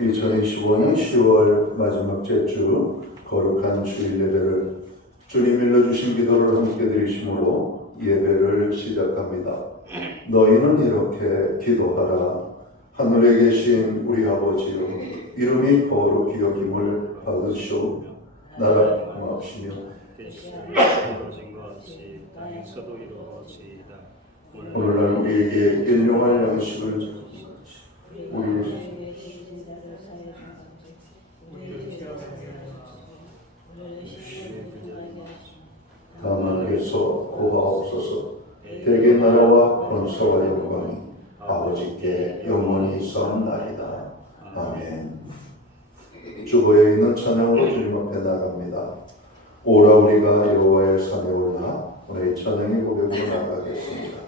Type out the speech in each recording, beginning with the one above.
2025년 10월 마지막 주 거룩한 주일 예배를 주님 일러주신 기도를 함께 드리심으로 예배를 시작합니다. 너희는 이렇게 기도하라. 하늘에 계신 우리 아버지여, 이름이 거룩히 여김을 받으시오. 나라가 없으며 이루어진 것 같이 땅에서도 이루어지이다. 오늘날 우리에게 일용할 양식을 우리 다만에서 구하옵소서. 대개 나라와 권세와 영광이 아버지께 영원히 있사옵나이다. 아멘. 주보에 있는 찬양으로 주님 앞에 나갑니다. 오라 우리가 여호와의 산에 올라 오늘 찬양의 고백으로 나가겠습니다.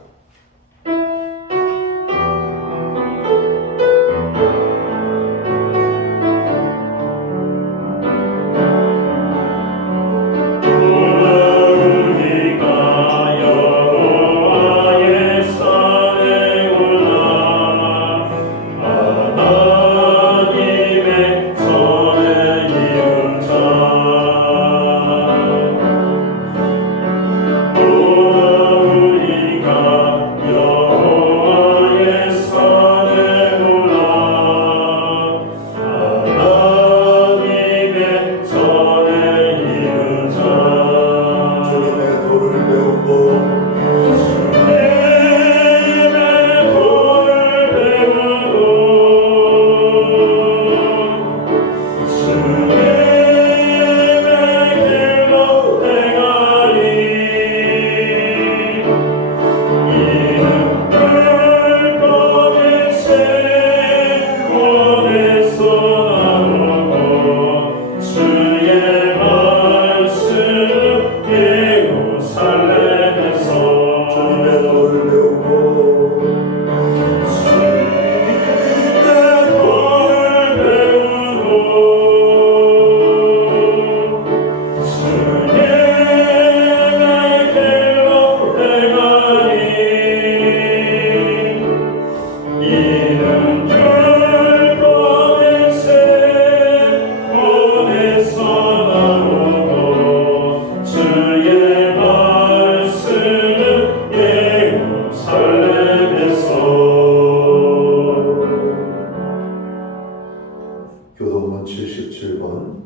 교도문 77번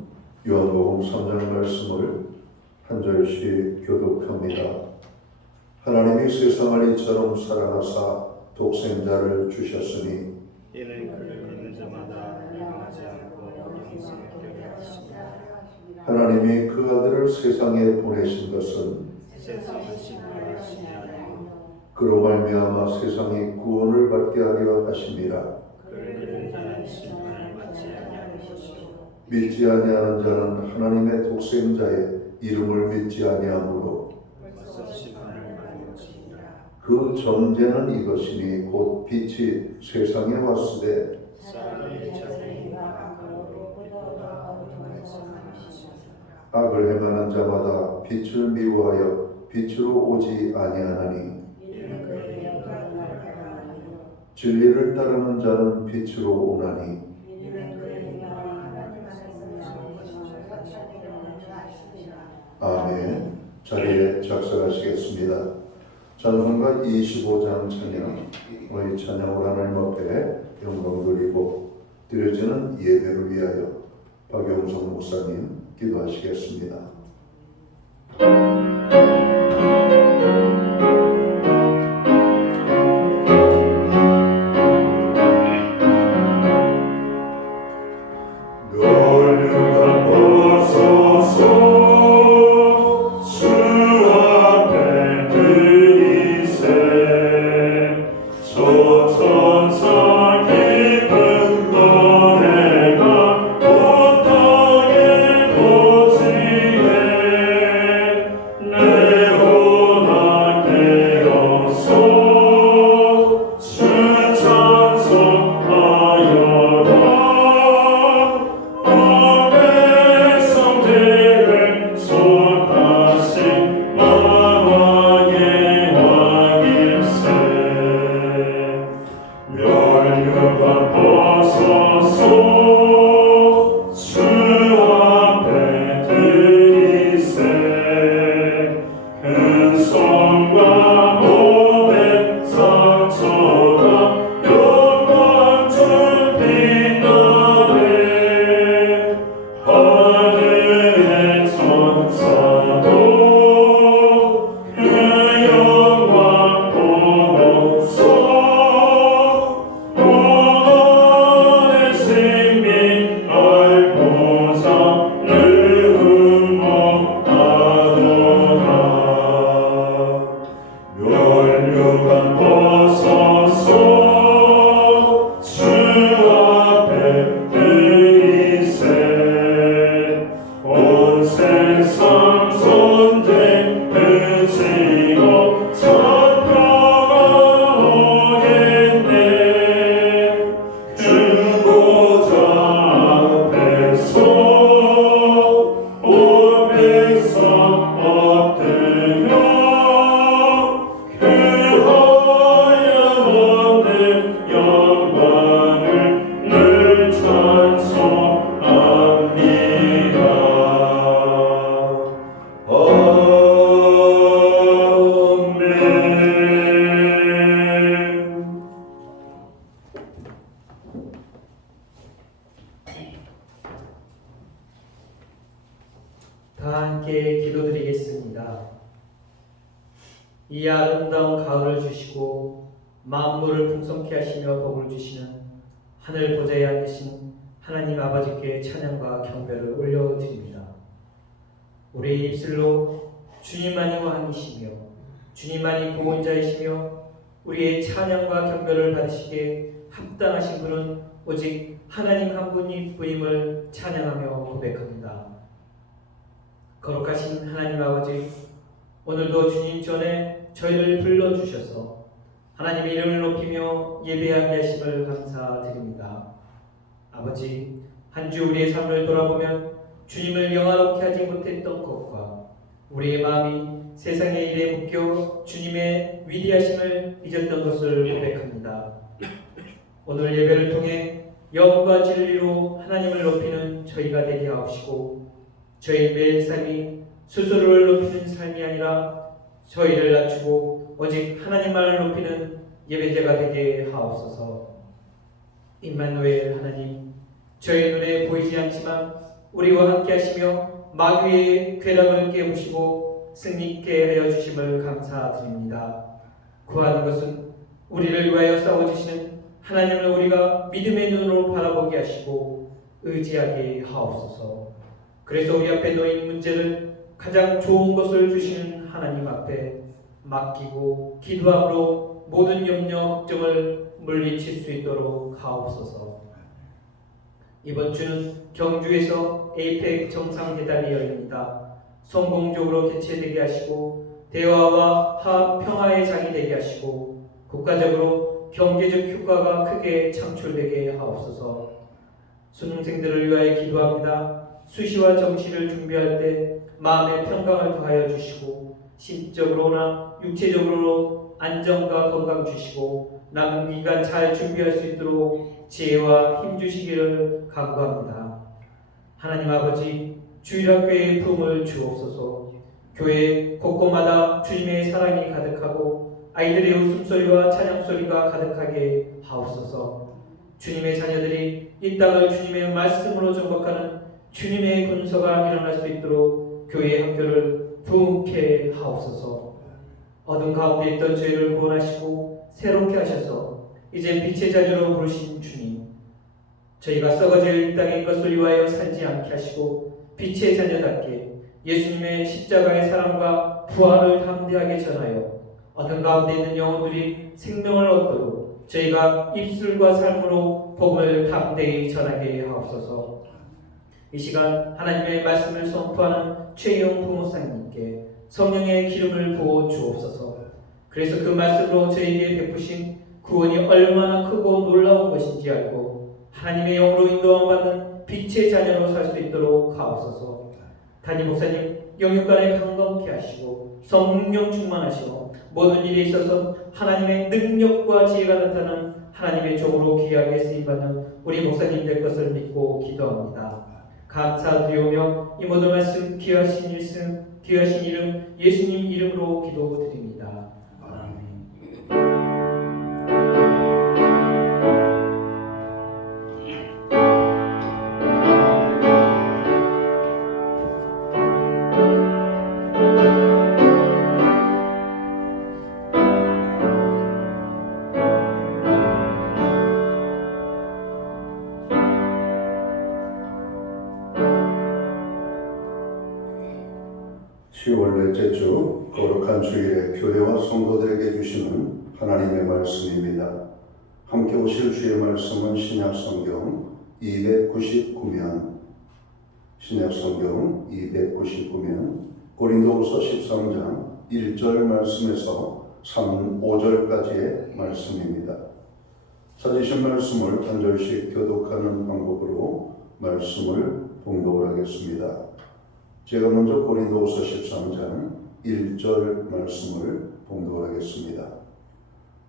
요한복음 3장 말씀을 한 절씩 교독합니다. 하나님이 세상을 이처럼 사랑하사 독생자를 주셨으니 이는 그를 믿는 자마다 멸망하지 않고 영생을 얻게 하시니라. 하나님이 그 아들을 세상에 보내신 것은 세상을 심판하시니 아니요 그로 말미암아 세상이 구원을 받게 하려 하심이라. 그를 믿는 자는 심판을 받지 아니하는 것이요 믿지 아니하는 자는 하나님의 독생자의 이름을 믿지 아니하므로 벌써 심판을 받는 것이니라. 그 정죄는 이것이니 곧 빛이 세상에 왔으되 사람이 자기 악으로 빛보다 어둠을 선하시니라. 악을 행하는 자마다 빛을 미워하여 빛으로 오지 아니하나니 이는 그의 영광을 바라나니요 진리를 따르는 자는 빛으로 오나니 이는 그의 영광을 하나님께서 아멘. 자리에 작성하시겠습니다. 찬송가 25장 찬양, 우리 찬양을 하나님 앞에 영광 돌리고 드려지는 예배를 위하여 박영성 목사님 기도하시겠습니다. 내 다 함께 기도드리겠습니다. 이 아름다운 가을을 주시고 만물을 풍성케 하시며 복을 주시는 하늘 보좌에 앉으신 하나님 아버지께 찬양과 경배를 올려드립니다. 우리의 입술로 주님만이 왕이시며 주님만이 구원자이시며 우리의 찬양과 경배를 받으시기에 합당하신 분은 오직 하나님 한 분임을 찬양하며 고백합니다. 거룩하신 하나님 아버지, 오늘도 주님 전에 저희를 불러주셔서 하나님의 이름을 높이며 예배하게 하심을 감사드립니다. 아버지, 한 주 우리의 삶을 돌아보면 주님을 영화롭게 하지 못했던 것과 우리의 마음이 세상의 일에 묶여 주님의 위대하심을 잊었던 것을 고백합니다. 오늘 예배를 통해 영과 진리로 하나님을 높이는 저희가 되게 하옵시고 저희 매일 삶이 스스로를 높이는 삶이 아니라 저희를 낮추고 오직 하나님만을 높이는 예배자가 되게 하옵소서. 임마누엘 하나님, 저희 눈에 보이지 않지만 우리와 함께 하시며 마귀의 괴락을 깨우시고 승리케 하여 주심을 감사드립니다. 구하는 것은 우리를 위하여 싸워주시는 하나님을 우리가 믿음의 눈으로 바라보게 하시고 의지하게 하옵소서. 그래서 우리 앞에 놓인 문제를 가장 좋은 것을 주시는 하나님 앞에 맡기고 기도함으로 모든 염려 걱정을 물리칠 수 있도록 하옵소서. 이번 주는 경주에서 에이펙 정상회담이 열립니다. 성공적으로 개최되게 하시고 대화와 화합 평화의 장이 되게 하시고 국가적으로 경제적 효과가 크게 창출되게 하옵소서. 수능생들을 위하여 기도합니다. 수시와 정시를 준비할 때 마음의 평강을 더하여 주시고 심적으로나 육체적으로 안정과 건강 주시고 남은 기간 잘 준비할 수 있도록 지혜와 힘 주시기를 간구합니다. 하나님 아버지, 주일학교의 부흥을 주옵소서. 교회 곳곳마다 주님의 사랑이 가득하고 아이들의 웃음소리와 찬양소리가 가득하게 하옵소서. 주님의 자녀들이 이 땅을 주님의 말씀으로 정복하는 주님의 군서가 일어날 수 있도록 교회 학교를 부흥케 하옵소서. 어둠 가운데 있던 저희를 구원하시고 새롭게 하셔서 이제 빛의 자녀로 부르신 주님, 저희가 썩어져 이 땅의 것을 위하여 살지 않게 하시고 빛의 자녀답게 예수님의 십자가의 사랑과 부활을 담대하게 전하여 어둠 가운데 있는 영혼들이 생명을 얻도록 저희가 입술과 삶으로 복음을 담대히 전하게 하옵소서. 이 시간 하나님의 말씀을 선포하는 최영 부목사님께 성령의 기름을 부어 주옵소서. 그래서 그 말씀으로 저에게 베푸신 구원이 얼마나 크고 놀라운 것인지 알고 하나님의 영으로 인도함받는 빛의 자녀로 살 수 있도록 하옵소서. 담임 목사님 영육간에 강건케 하시고 성령 충만하시고 모든 일에 있어서 하나님의 능력과 지혜가 나타나는 하나님의 종으로 귀하게 쓰임받는 우리 목사님 될 것을 믿고 기도합니다. 감사드리오며 이 모든 말씀 귀하신 이름 예수님 이름으로 기도드립니다. 넷째 주 거룩한 주일에 교회와 성도들에게 주시는 하나님의 말씀입니다. 함께 오실 주의 말씀은 신약성경 299면 신약성경 299면 고린도후서 13장 1절 말씀에서 5절까지의 말씀입니다. 찾으신 말씀을 한 절씩 교독하는 방법으로 말씀을 봉독을 하겠습니다. 제가 먼저 고린도후서 13장 1절 말씀을 봉독하겠습니다.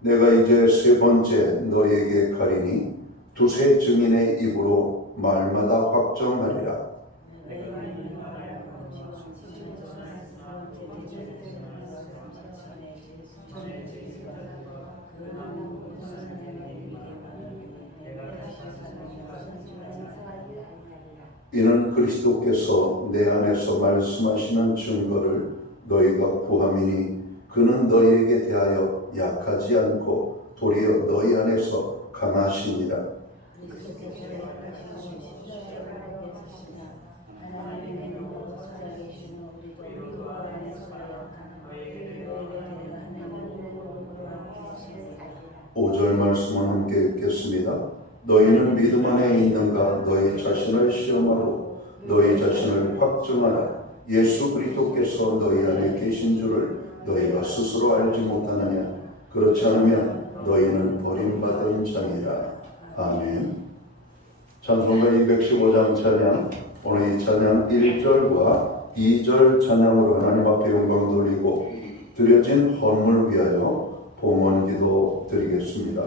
내가 이제 세 번째 너에게 가리니 두세 증인의 입으로 말마다 확정하리라. 이는 그리스도께서 내 안에서 말씀하시는 증거를 너희가 구함이니 그는 너희에게 대하여 약하지 않고 도리어 너희 안에서 강하시니라. 오절 말씀을 함께 읽겠습니다. 너희는 믿음 안에 있는가? 너희 자신을 시험하고 너희 자신을 확증하라. 예수 그리스도께서 너희 안에 계신 줄을 너희가 스스로 알지 못하느냐? 그렇지 않으면 너희는 버림받은 자니라. 아멘. 찬송가 215장 찬양, 오늘 이 찬양 1절과 2절 찬양으로 하나님 앞에 영광 돌리고 드려진 헌물 위하여 봉헌기도 드리겠습니다.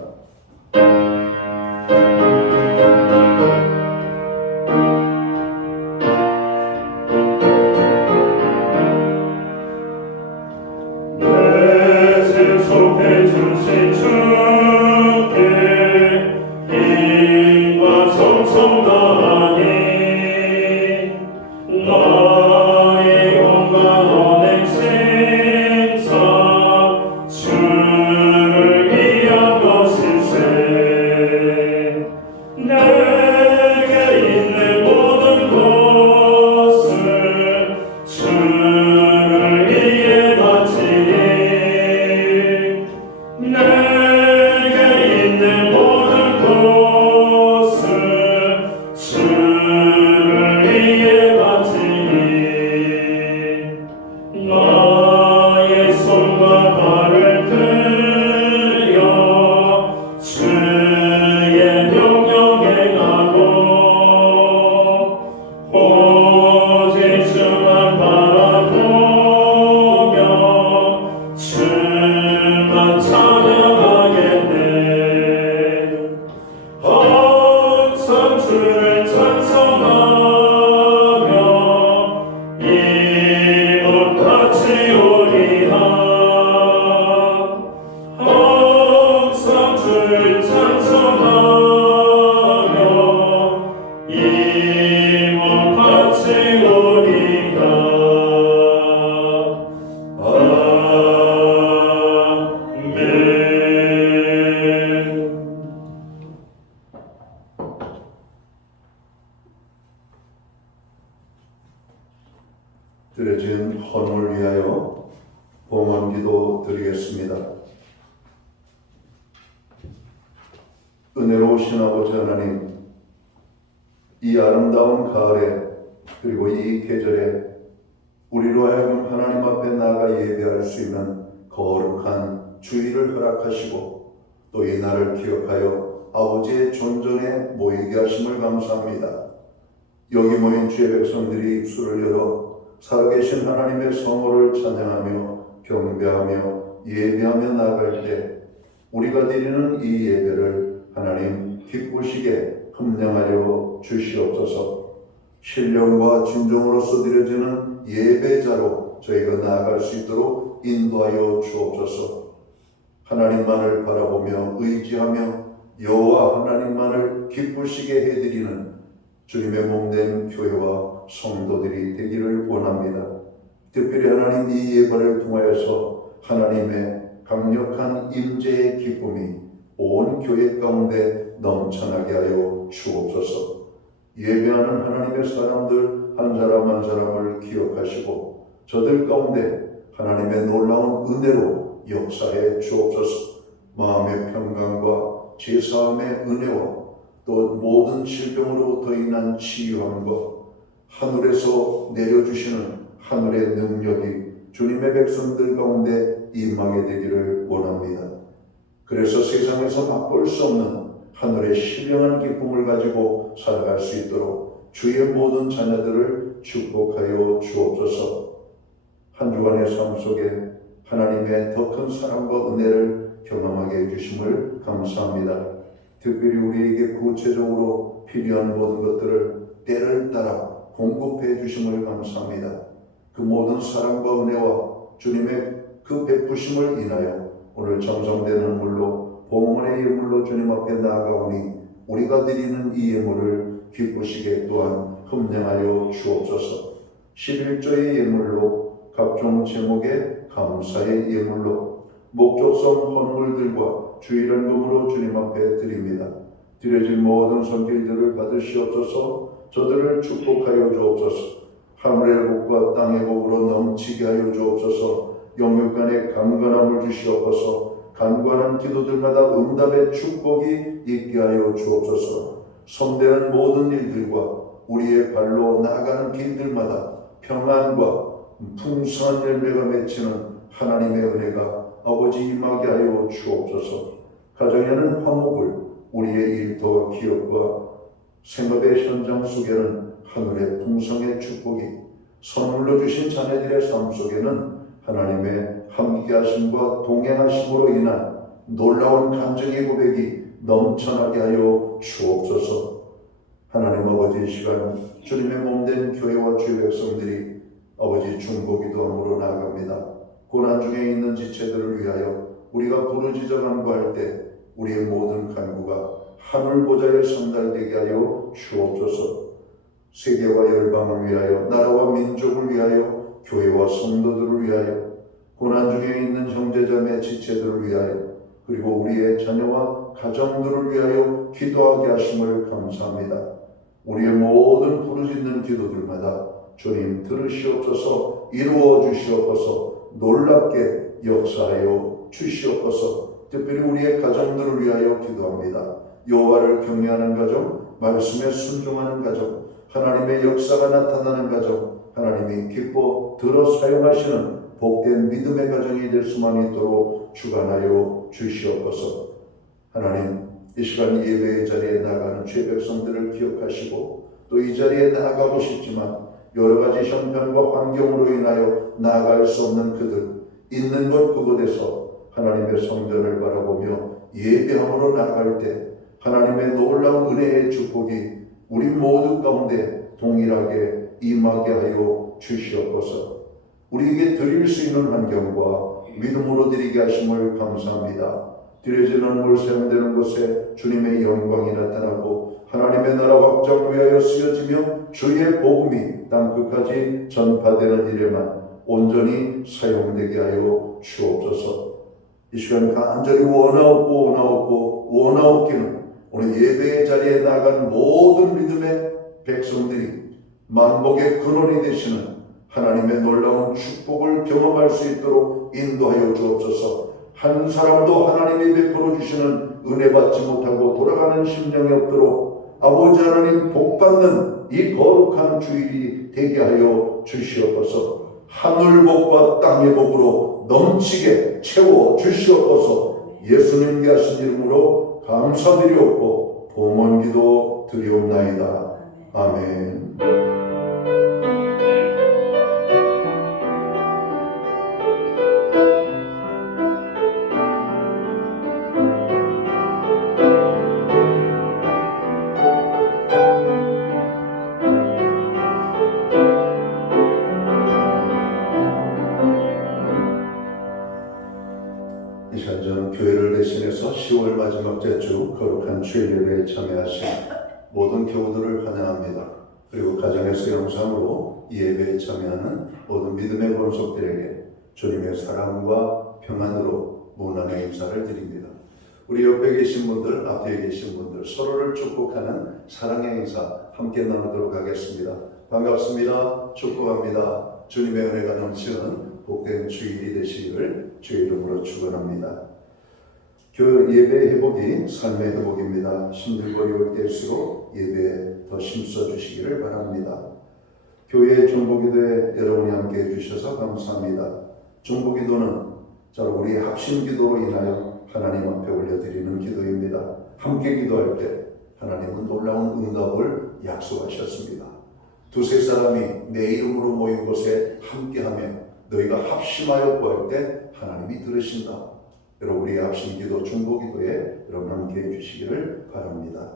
드려진 헌을 위하여 봉헌기도 드리겠습니다. 은혜로우신 아버지 하나님, 이 아름다운 가을에 그리고 이 계절에 우리로 하여금 하나님 앞에 나아가 예배할 수 있는 거룩한 주일을 허락하시고 또 이 날을 기억하여 아버지의 존전에 모이게 하심을 감사합니다. 여기 모인 주의 백성들이 입술을 열어 살아계신 하나님의 성호를 찬양하며 경배하며 예배하며 나아갈 때 우리가 드리는 이 예배를 하나님 기쁘시게 흠령하여 주시옵소서. 신령과 진정으로서 드려지는 예배자로 저희가 나아갈 수 있도록 인도하여 주옵소서. 하나님만을 바라보며 의지하며 여호와 하나님만을 기쁘시게 해드리는 주님의 몸된 교회와 성도들이 되기를 원합니다. 특별히 하나님 이 예배를 통하여서 하나님의 강력한 임재의 기쁨이 온 교회 가운데 넘쳐나게 하여 주옵소서. 예배하는 하나님의 사람들 한 사람 한 사람을 기억하시고 저들 가운데 하나님의 놀라운 은혜로 역사해 주옵소서. 마음의 평강과 제사함의 은혜와 또 모든 질병으로부터 인한 치유함과 하늘에서 내려주시는 하늘의 능력이 주님의 백성들 가운데 임하게 되기를 원합니다. 그래서 세상에서 맛볼 수 없는 하늘의 신령한 기쁨을 가지고 살아갈 수 있도록 주의 모든 자녀들을 축복하여 주옵소서. 한 주간의 삶 속에 하나님의 더 큰 사랑과 은혜를 경험하게 해주심을 감사합니다. 특별히 우리에게 구체적으로 필요한 모든 것들을 때를 따라 공급해 주심을 감사합니다. 그 모든 사랑과 은혜와 주님의 그 베푸심을 인하여 오늘 정성되는 물로 봉헌의 예물로 주님 앞에 나아가오니 우리가 드리는 이 예물을 기쁘시게 또한 흠령하여 주옵소서. 11조의 예물로 각종 제목의 감사의 예물로 목적성 헌물들과 주일연금으로 주님 앞에 드립니다. 드려진 모든 손길들을 받으시옵소서. 저들을 축복하여 주옵소서. 하늘의 복과 땅의 복으로 넘치게 하여 주옵소서. 영육간에 강건함을 주시옵소서. 간구하는 기도들마다 응답의 축복이 있게 하여 주옵소서. 손대는 모든 일들과 우리의 발로 나아가는 길들마다 평안과 풍성한 열매가 맺히는 하나님의 은혜가 아버지 임하게 하여 주옵소서. 가정에는 화목을, 우리의 일터와 기업과 생업의 현장 속에는 하늘의 풍성의 축복이, 선물로 주신 자녀들의 삶 속에는 하나님의 함께하심과 동행하심으로 인한 놀라운 감정의 고백이 넘쳐나게 하여 주옵소서. 하나님 아버지, 이 시간 주님의 몸된 교회와 주의 백성들이 아버지 중보기도함으로 나아갑니다. 고난 중에 있는 지체들을 위하여 우리가 부르짖어 간구할 때 우리의 모든 간구가 하늘 보좌에 전달되게 하여 주옵소서. 세계와 열방을 위하여, 나라와 민족을 위하여, 교회와 성도들을 위하여, 고난 중에 있는 형제자매 지체들을 위하여, 그리고 우리의 자녀와 가정들을 위하여 기도하게 하심을 감사합니다. 우리의 모든 부르짖는 기도들마다 주님 들으시옵소서. 이루어 주시옵소서. 놀랍게 역사하여 주시옵소서. 특별히 우리의 가정들을 위하여 기도합니다. 여호와를 경외하는 가정, 말씀에 순종하는 가정, 하나님의 역사가 나타나는 가정, 하나님이 기뻐 들어 사용하시는 복된 믿음의 가정이 될 수만 있도록 주관하여 주시옵소서. 하나님, 이 시간 예배의 자리에 나가는 죄 백성들을 기억하시고 또 이 자리에 나가고 싶지만 여러 가지 형편과 환경으로 인하여 나아갈 수 없는 그들, 있는 곳 그곳에서 하나님의 성전을 바라보며 예배함으로 나아갈 때 하나님의 놀라운 은혜의 축복이 우리 모두 가운데 동일하게 임하게 하여 주시옵소서. 우리에게 드릴 수 있는 환경과 믿음으로 드리게 하심을 감사합니다. 드려지는 물 사용되는 곳에 주님의 영광이 나타나고 하나님의 나라 확장을 위하여 쓰여지며 주의 복음이 땅 끝까지 전파되는 일에만 온전히 사용되게 하여 주옵소서. 이 시간 간절히 원하옵기는 오늘 예배의 자리에 나간 모든 믿음의 백성들이 만복의 근원이 되시는 하나님의 놀라운 축복을 경험할 수 있도록 인도하여 주옵소서. 한 사람도 하나님이 베풀어 주시는 은혜 받지 못하고 돌아가는 심령이 없도록 아버지 하나님 복받는 이 거룩한 주일이 되게 하여 주시옵소서. 하늘 복과 땅의 복으로 넘치게 채워 주시옵소서. 예수님께 하신 이름으로 감사드리옵고 봉헌 기도 드리옵나이다. 아멘. 이 시간 저는 교회를 대신해서 10월 마지막 주 거룩한 주일 예배에 참여하신 모든 교우들을 환영합니다. 그리고 가정에서 영상으로 이 예배에 참여하는 모든 믿음의 본속들에게 주님의 사랑과 평안으로 문안의 인사를 드립니다. 우리 옆에 계신 분들, 앞에 계신 분들 서로를 축복하는 사랑의 인사 함께 나누도록 하겠습니다. 반갑습니다. 축복합니다. 주님의 은혜가 넘치는 복된 주일이 되시기를 주의 이름으로 축원합니다. 예배 회복이 삶의 회복입니다. 힘들고 어려울 때일수록 예배에 더 힘써 주시기를 바랍니다. 교회 중보기도에 여러분이 함께 해주셔서 감사합니다. 중보기도는 우리 합심기도로 인하여 하나님 앞에 올려드리는 기도입니다. 함께 기도할 때 하나님은 놀라운 응답을 약속하셨습니다. 두세 사람이 내 이름으로 모인 곳에 함께하며 너희가 합심하여 구할 때 하나님이 들으신다. 여러분 우리의 합심기도 중보기도에 여러분 함께 해주시기를 바랍니다.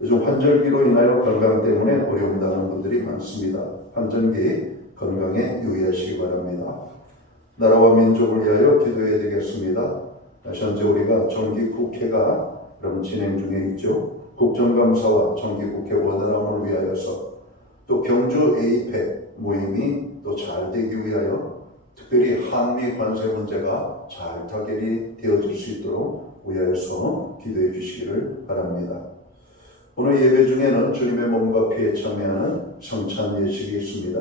요즘 환절기로 인하여 건강 때문에 어려움 당하는 분들이 많습니다. 환절기 건강에 유의하시기 바랍니다. 나라와 민족을 위하여 기도해야 되겠습니다. 현재 우리가 정기 국회가 여러분 진행 중에 있죠. 국정감사와 정기국회 원활함을 위하여서 또 경주 APEC 모임이 또 잘 되기 위하여 특별히 한미 관세 문제가 잘 타결이 되어질 수 있도록 위하여서 기도해 주시기를 바랍니다. 오늘 예배 중에는 주님의 몸과 피에 참여하는 성찬 예식이 있습니다.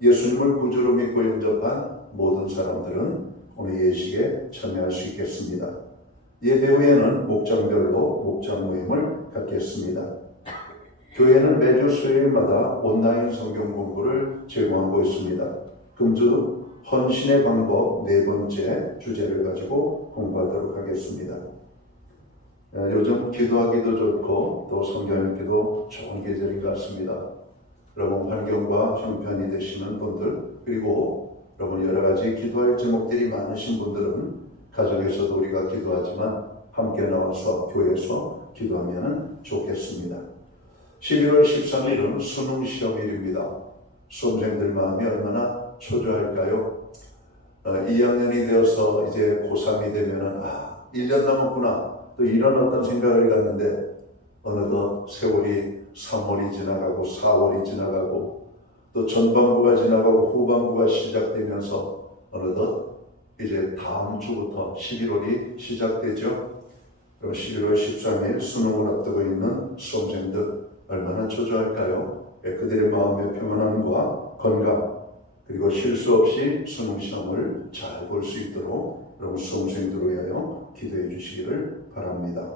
예수님을 구주로 믿고 영접한 모든 사람들은 오늘 예식에 참여할 수 있겠습니다. 예배 후에는 목장별로 목장 모임을 갖겠습니다. 교회는 매주 수요일마다 온라인 성경 공부를 제공하고 있습니다. 금주 헌신의 방법 4번째 주제를 가지고 공부하도록 하겠습니다. 요즘 기도하기도 좋고 또 성경 읽기도 좋은 계절인 것 같습니다. 여러분 환경과 형편이 되시는 분들, 그리고 여러분 여러 가지 기도할 제목들이 많으신 분들은 가정에서도 우리가 기도하지만 함께 나와서 교회에서 기도하면 좋겠습니다. 11월 13일은 수능 시험일입니다. 수험생들 마음이 얼마나 초조할까요? 2학년이 되어서 이제 고3이 되면은 1년 남았구나, 또 이런 어떤 생각을 갖는데 어느덧 세월이 3월이 지나가고 4월이 지나가고 또 전반부가 지나가고 후반부가 시작되면서 어느덧 이제 다음 주부터 11월이 시작되죠. 그럼 11월 13일 수능을 앞두고 있는 수험생들 얼마나 초조할까요? 그들의 마음의 평안함과 건강, 그리고 실수 없이 수능 시험을 잘 볼 수 있도록 여러분 수험생들을 위하여 기도해 주시기를 바랍니다.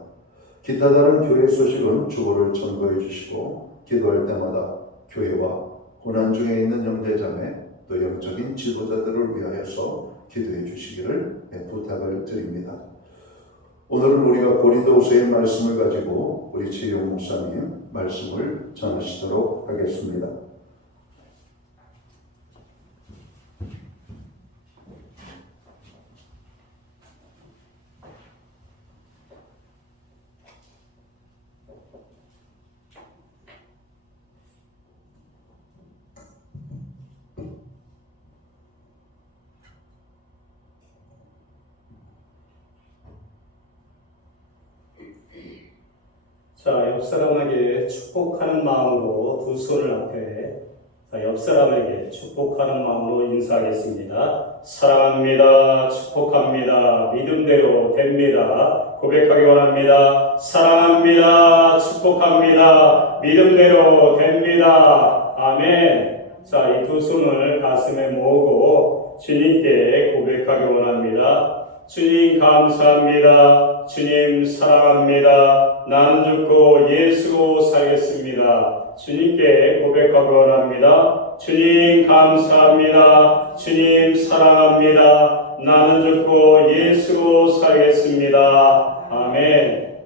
기타 다른 교회 소식은 주보를 참고해 주시고 기도할 때마다 교회와 고난 중에 있는 형제자매 또 영적인 지도자들을 위하여서 기도해 주시기를 부탁을 드립니다. 오늘은 우리가 고린도후서의 말씀을 가지고 우리 최영 목사님 말씀을 전하시도록 하겠습니다. 자, 옆 사람에게 축복하는 마음으로 두 손을 앞에, 옆 사람에게 축복하는 마음으로 인사하겠습니다. 사랑합니다. 축복합니다. 믿음대로 됩니다. 고백하기 원합니다. 사랑합니다. 축복합니다. 믿음대로 됩니다. 아멘. 자, 이 두 손을 가슴에 모으고 주님께 고백하기 원합니다. 주님 감사합니다. 주님 사랑합니다. 나는 죽고 예수로 살겠습니다. 주님께 고백하기 원합니다. 주님 감사합니다. 주님 사랑합니다. 나는 죽고 예수로 살겠습니다. 아멘.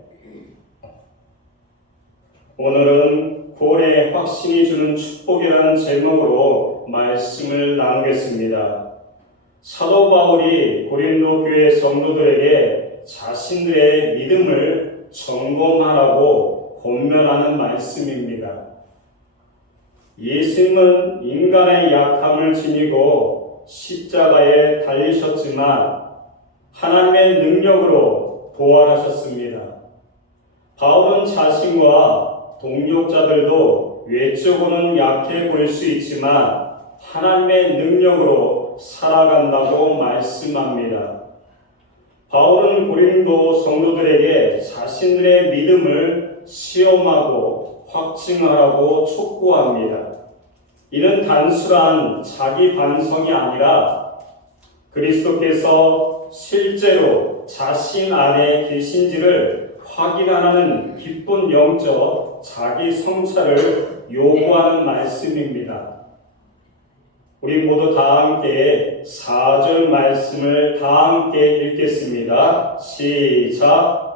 오늘은 구원의 확신이 주는 축복이라는 제목으로 말씀을 나누겠습니다. 사도 바울이 고린도 교회 성도들에게 자신들의 믿음을 점검하라고 권면하는 말씀입니다. 예수님은 인간의 약함을 지니고 십자가에 달리셨지만 하나님의 능력으로 부활하셨습니다. 바울은 자신과 동역자들도 외적으로는 약해 보일 수 있지만 하나님의 능력으로 살아간다고 말씀합니다. 바울은 고린도 성도들에게 자신들의 믿음을 시험하고 확증하라고 촉구합니다. 이는 단순한 자기 반성이 아니라 그리스도께서 실제로 자신 안에 계신지를 확인하는 기쁜 영적 자기 성찰을 요구하는 말씀입니다. 우리 모두 다 함께 4절 말씀을 다 함께 읽겠습니다. 시작.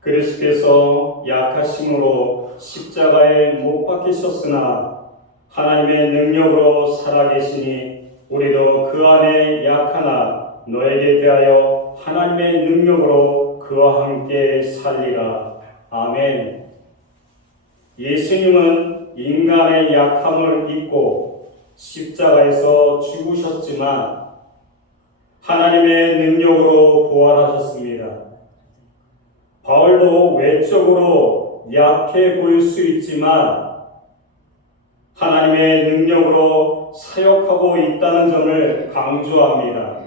그리스도께서 약하심으로 십자가에 못 박히셨으나 하나님의 능력으로 살아계시니 우리도 그 안에 약하나 너에게 대하여 하나님의 능력으로 그와 함께 살리라. 아멘. 예수님은 인간의 약함을 입고 십자가에서 죽으셨지만 하나님의 능력으로 부활하셨습니다. 바울도 외적으로 약해 보일 수 있지만 하나님의 능력으로 사역하고 있다는 점을 강조합니다.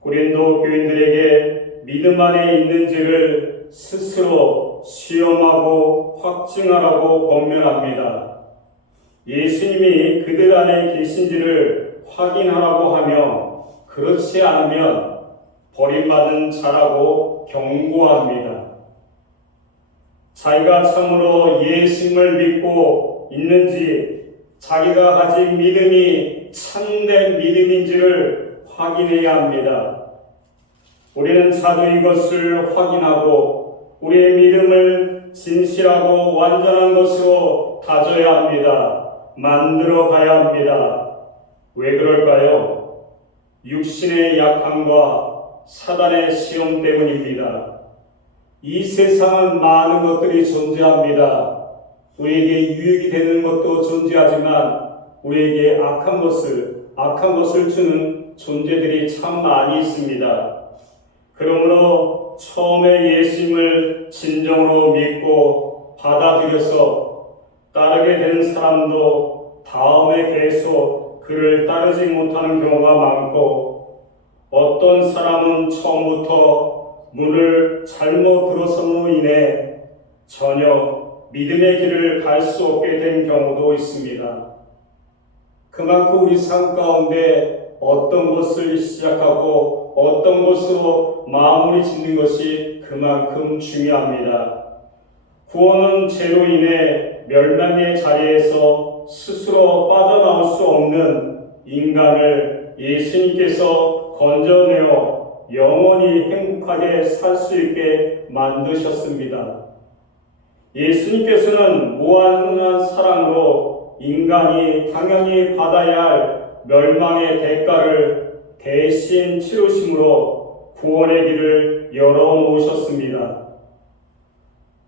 고린도 교인들에게 믿음 안에 있는지를 스스로 시험하고 확증하라고 권면합니다. 예수님이 그들 안에 계신지를 확인하라고 하며 그렇지 않으면 버림받은 자라고 경고합니다. 자기가 참으로 예수님을 믿고 있는지, 자기가 가진 믿음이 참된 믿음인지를 확인해야 합니다. 우리는 자주 이것을 확인하고 우리의 믿음을 진실하고 완전한 것으로 다져야 합니다. 만들어 가야 합니다. 왜 그럴까요? 육신의 약함과 사단의 시험 때문입니다. 이 세상은 많은 것들이 존재합니다. 우리에게 유익이 되는 것도 존재하지만 우리에게 악한 것을 주는 존재들이 참 많이 있습니다. 그러므로 처음에 예수님을 진정으로 믿고 받아들여서 따르게 된 사람도 다음에 계속 그를 따르지 못하는 경우가 많고, 어떤 사람은 처음부터 문을 잘못 들어섬으로 인해 전혀 믿음의 길을 갈 수 없게 된 경우도 있습니다. 그만큼 우리 삶 가운데 어떤 것을 시작하고 어떤 것으로 마무리 짓는 것이 그만큼 중요합니다. 구원은 죄로 인해 멸망의 자리에서 스스로 빠져나올 수 없는 인간을 예수님께서 건져내어 영원히 행복하게 살 수 있게 만드셨습니다. 예수님께서는 무한한 사랑으로 인간이 당연히 받아야 할 멸망의 대가를 대신 치르심으로 구원의 길을 열어놓으셨습니다.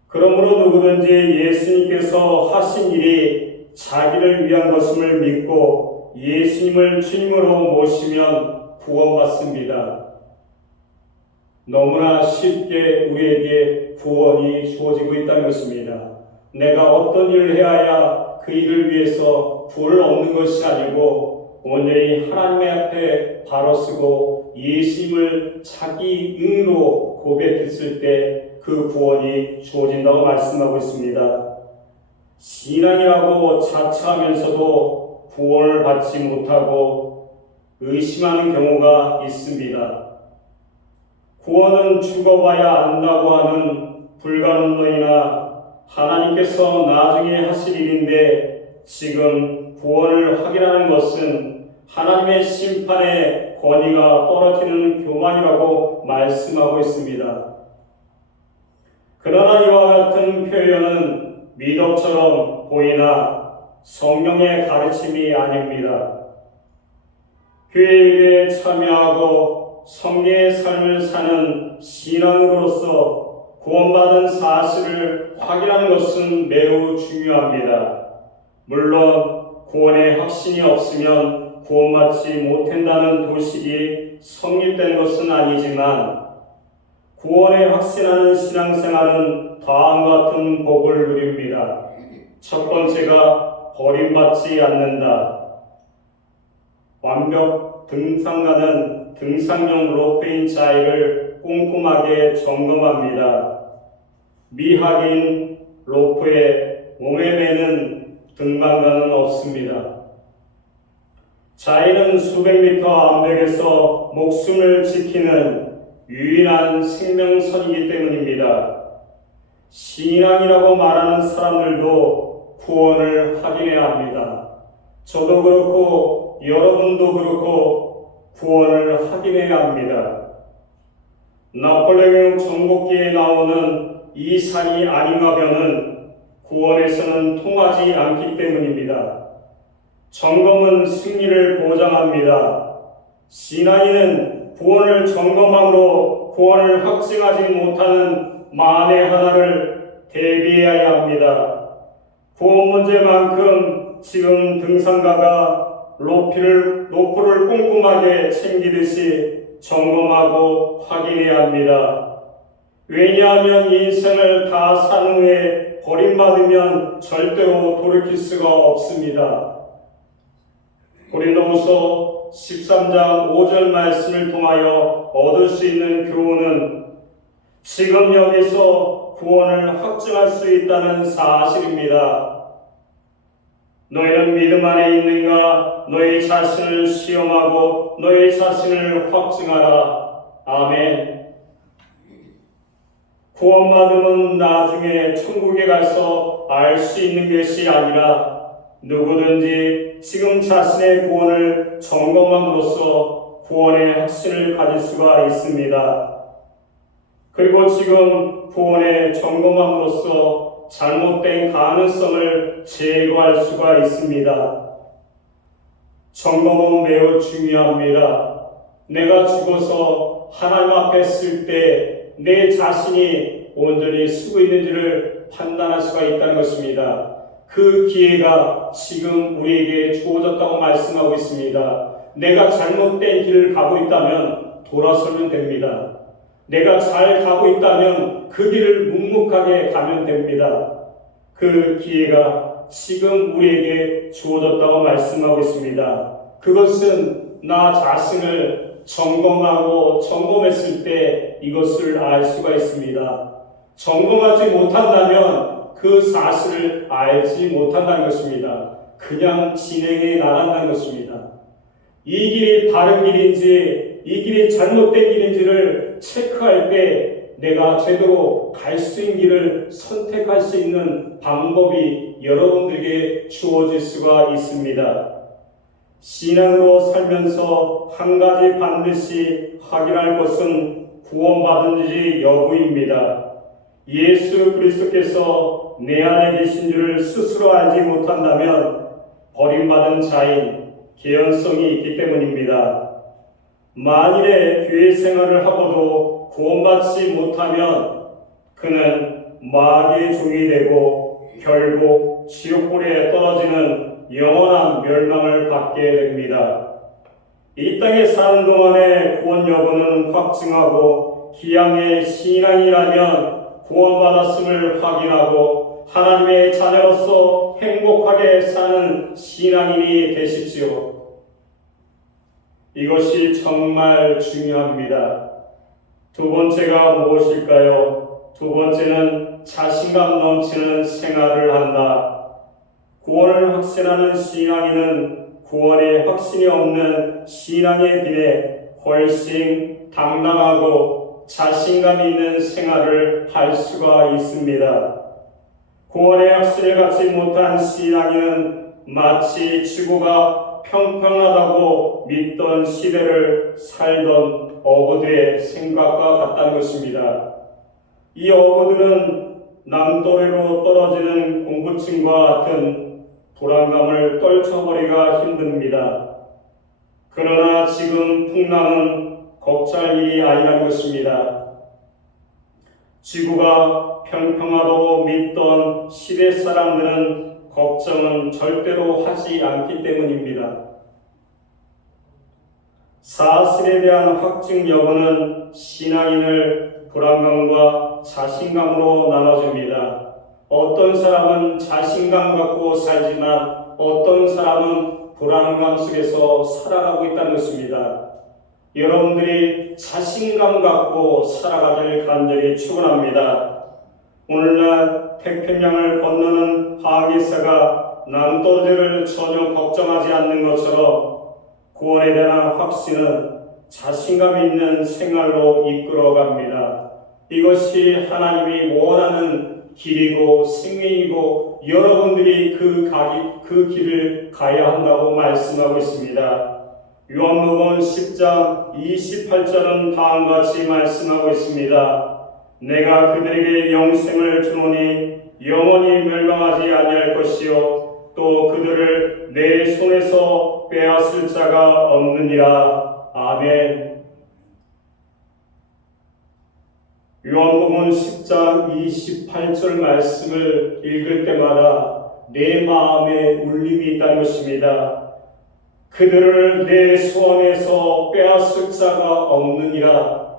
그러므로 누구든지 예수님께서 하신 일이 자기를 위한 것임을 믿고 예수님을 주님으로 모시면 구원받습니다. 너무나 쉽게 우리에게 구원이 주어지고 있다는 것입니다. 내가 어떤 일을 해야 그 일을 위해서 구원을 얻는 것이 아니고 온전히 하나님의 앞에 바로 서고 예수님을 자기 의로 고백했을 때 그 구원이 주어진다고 말씀하고 있습니다. 신앙이라고 자처하면서도 구원을 받지 못하고 의심하는 경우가 있습니다. 구원은 죽어봐야 안다고 하는 불가능론이나 하나님께서 나중에 하실 일인데 지금 구원을 확인하는 것은 하나님의 심판의 권위가 떨어지는 교만이라고 말씀하고 있습니다. 그러나 이와 같은 표현은 미덕처럼 보이나 성령의 가르침이 아닙니다. 교회 일에 참여하고 성례의 삶을 사는 신앙으로서 구원받은 사실을 확인하는 것은 매우 중요합니다. 물론 구원의 확신이 없으면 구원받지 못한다는 도식이 성립된 것은 아니지만 구원에 확신하는 신앙생활은 다음과 같은 복을 누립니다. 첫 번째가 버림받지 않는다. 완벽 등산가는 등산용 로프인 자위를 꼼꼼하게 점검합니다. 미확인 로프에 몸에 매는 등반가는 없습니다. 자위는 수백 미터 암벽에서 목숨을 지키는 유일한 생명선이기 때문입니다. 신앙이라고 말하는 사람들도 구원을 확인해야 합니다. 저도 그렇고 여러분도 그렇고 구원을 확인해야 합니다. 나폴레옹 정복기에 나오는 이 산이 아닌가변은 구원에서는 통하지 않기 때문입니다. 점검은 승리를 보장합니다. 신앙인은 구원을 점검함으로 구원을 확증하지 못하는 만에 하나를 대비해야 합니다. 구원 문제만큼 지금 등산가가 로프를 꼼꼼하게 챙기듯이 점검하고 확인해야 합니다. 왜냐하면 인생을 다 산 후에 버림받으면 절대로 돌이킬 수가 없습니다. 고린도후서 13장 5절 말씀을 통하여 얻을 수 있는 교훈은 지금 여기서 구원을 확증할 수 있다는 사실입니다. 너희는 믿음 안에 있는가? 너희 자신을 시험하고 너희 자신을 확증하라. 아멘. 구원받음은 나중에 천국에 가서 알 수 있는 것이 아니라 누구든지 지금 자신의 구원을 점검함으로써 구원의 확신을 가질 수가 있습니다. 그리고 지금 구원의 점검함으로써 잘못된 가능성을 제거할 수가 있습니다. 점검은 매우 중요합니다. 내가 죽어서 하나님 앞에 쓸 때 내 자신이 온전히 쓰고 있는지를 판단할 수가 있다는 것입니다. 그 기회가 지금 우리에게 주어졌다고 말씀하고 있습니다. 내가 잘못된 길을 가고 있다면 돌아서면 됩니다. 내가 잘 가고 있다면 그 길을 묵묵하게 가면 됩니다. 그 기회가 지금 우리에게 주어졌다고 말씀하고 있습니다. 그것은 나 자신을 점검했을 때 이것을 알 수가 있습니다. 점검하지 못한다면 그 사실을 알지 못한다는 것입니다. 그냥 진행해 나간다는 것입니다. 이 길이 바른 길인지 이 길이 잘못된 길인지를 체크할 때 내가 제대로 갈 수 있는 길을 선택할 수 있는 방법이 여러분들에게 주어질 수가 있습니다. 신앙으로 살면서 한 가지 반드시 확인할 것은 구원받은지 여부입니다. 예수 그리스도께서 내 안에 계신 줄을 스스로 알지 못한다면 버림받은 자인 개연성이 있기 때문입니다. 만일에 교회 생활을 하고도 구원받지 못하면 그는 마귀의 종이 되고 결국 지옥불에 떨어지는 영원한 멸망을 받게 됩니다. 이 땅에 사는 동안에 구원 여부는 확증하고 기양의 신앙이라면 구원받았음을 확인하고 하나님의 자녀로서 행복하게 사는 신앙인이 되십시오. 이것이 정말 중요합니다. 두 번째가 무엇일까요? 두 번째는 자신감 넘치는 생활을 한다. 구원을 확신하는 신앙인은 구원에 확신이 없는 신앙에 비해 훨씬 당당하고 자신감 있는 생활을 할 수가 있습니다. 구원의 확신을 갖지 못한 신앙인은 마치 지구가 평평하다고 믿던 시대를 살던 어부들의 생각과 같다는 것입니다. 이 어부들은 남도래로 떨어지는 공부층과 같은 불안감을 떨쳐버리기가 힘듭니다. 그러나 지금 풍랑은 걱정할 일이 아니라는 것입니다. 지구가 평평하다고 믿던 시대 사람들은 걱정은 절대로 하지 않기 때문입니다. 사실에 대한 확증 여부는 신앙인을 불안감과 자신감으로 나눠줍니다. 어떤 사람은 자신감 갖고 살지만 어떤 사람은 불안감 속에서 살아가고 있다는 것입니다. 여러분들이 자신감 갖고 살아가길 간절히 축원합니다. 오늘날 태평양을 건너는 항해사가 남도저를 전혀 걱정하지 않는 것처럼 구원에 대한 확신은 자신감 있는 생활로 이끌어갑니다. 이것이 하나님이 원하는 길이고 생명이고 여러분들이 그 길을 가야 한다고 말씀하고 있습니다. 요한복음 10장 28절은 다음과 같이 말씀하고 있습니다. 내가 그들에게 영생을 주노니 영원히 멸망하지 아니할 것이요 또 그들을 내 손에서 빼앗을 자가 없느니라. 아멘. 요한복음 10장 28절 말씀을 읽을 때마다 내 마음에 울림이 있다는 것입니다. 그들을 내 손에서 빼앗을 자가 없느니라.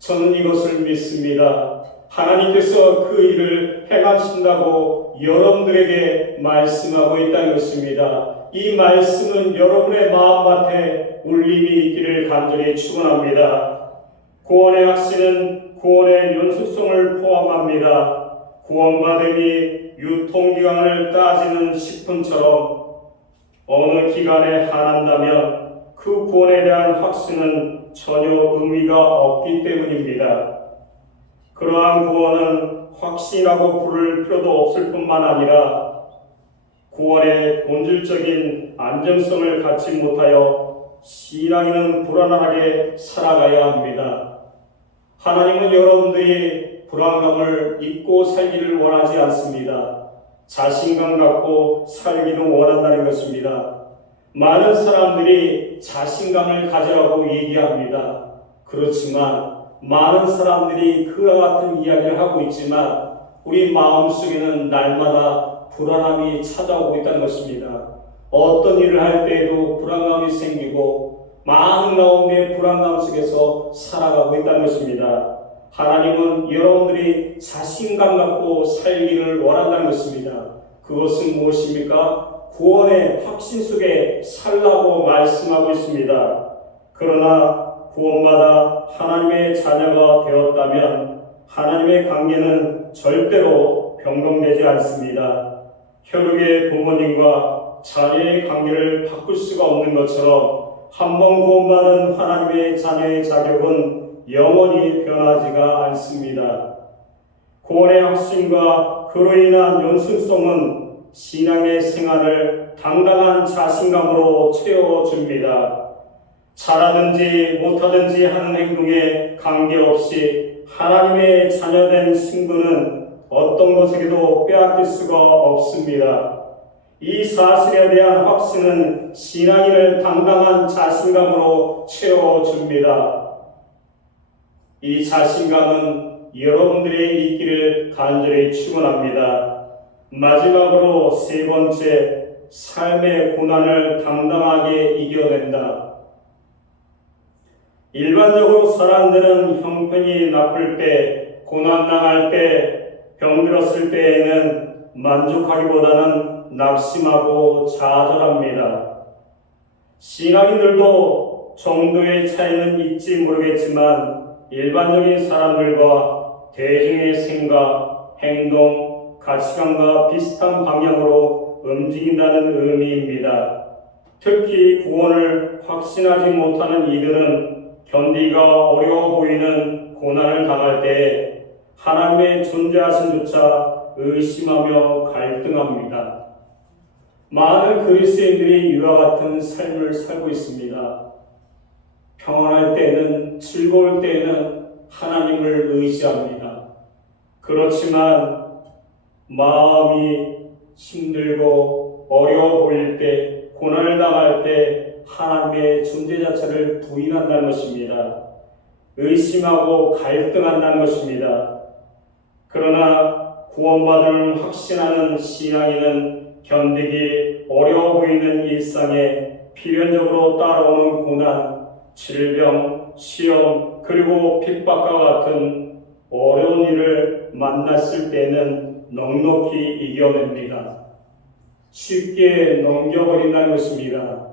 저는 이것을 믿습니다. 하나님께서 그 일을 행하신다고 여러분들에게 말씀하고 있다는 것입니다. 이 말씀은 여러분의 마음밭에 울림이 있기를 간절히 축원합니다. 구원의 확신은 구원의 연속성을 포함합니다. 구원받음이 유통기간을 따지는 식품처럼 어느 기간에 한한다면 그 구원에 대한 확신은 전혀 의미가 없기 때문입니다. 그러한 구원은 확신이라고 부를 필요도 없을 뿐만 아니라 구원의 본질적인 안정성을 갖지 못하여 신앙인은 불안하게 살아가야 합니다. 하나님은 여러분들이 불안감을 잊고 살기를 원하지 않습니다. 자신감 갖고 살기를 원한다는 것입니다. 많은 사람들이 자신감을 가지라고 얘기합니다. 그렇지만 많은 사람들이 그와 같은 이야기를 하고 있지만 우리 마음속에는 날마다 불안함이 찾아오고 있다는 것입니다. 어떤 일을 할 때에도 불안감이 생기고 많은 가운데 불안감 속에서 살아가고 있다는 것입니다. 하나님은 여러분들이 자신감 갖고 살기를 원한다는 것입니다. 그것은 무엇입니까? 구원의 확신 속에 살라고 말씀하고 있습니다. 그러나 구원받아 하나님의 자녀가 되었다면 하나님의 관계는 절대로 변경되지 않습니다. 혈육의 부모님과 자녀의 관계를 바꿀 수가 없는 것처럼 한번 구원받은 하나님의 자녀의 자격은 영원히 변하지가 않습니다. 구원의 확신과 그로 인한 연순성은 신앙의 생활을 당당한 자신감으로 채워줍니다. 잘하든지 못하든지 하는 행동에 관계없이 하나님의 자녀된 신분은 어떤 것에게도 빼앗길 수가 없습니다. 이 사실에 대한 확신은 신앙인을 당당한 자신감으로 채워줍니다. 이 자신감은 여러분들의 있기를 간절히 축원합니다. 마지막으로 세 번째, 삶의 고난을 당당하게 이겨낸다. 일반적으로 사람들은 형편이 나쁠 때, 고난당할 때, 병들었을 때에는 만족하기보다는 낙심하고 좌절합니다. 신앙인들도 정도의 차이는 있지 모르겠지만 일반적인 사람들과 대중의 생각, 행동, 가치관과 비슷한 방향으로 움직인다는 의미입니다. 특히 구원을 확신하지 못하는 이들은 견디기가 어려워 보이는 고난을 당할 때 하나님의 존재하심조차 의심하며 갈등합니다. 많은 그리스도인들이 이와 같은 삶을 살고 있습니다. 평안할 때는, 즐거울 때는 하나님을 의지합니다. 그렇지만 마음이 힘들고 어려워 보일 때, 고난을 당할 때 하나님의 존재 자체를 부인한다는 것입니다. 의심하고 갈등한다는 것입니다. 그러나 구원받음을 확신하는 신앙인은 견디기 어려워 보이는 일상에 필연적으로 따라오는 고난, 질병, 시험, 그리고 핍박과 같은 어려운 일을 만났을 때는 넉넉히 이겨냅니다. 쉽게 넘겨버린다는 것입니다.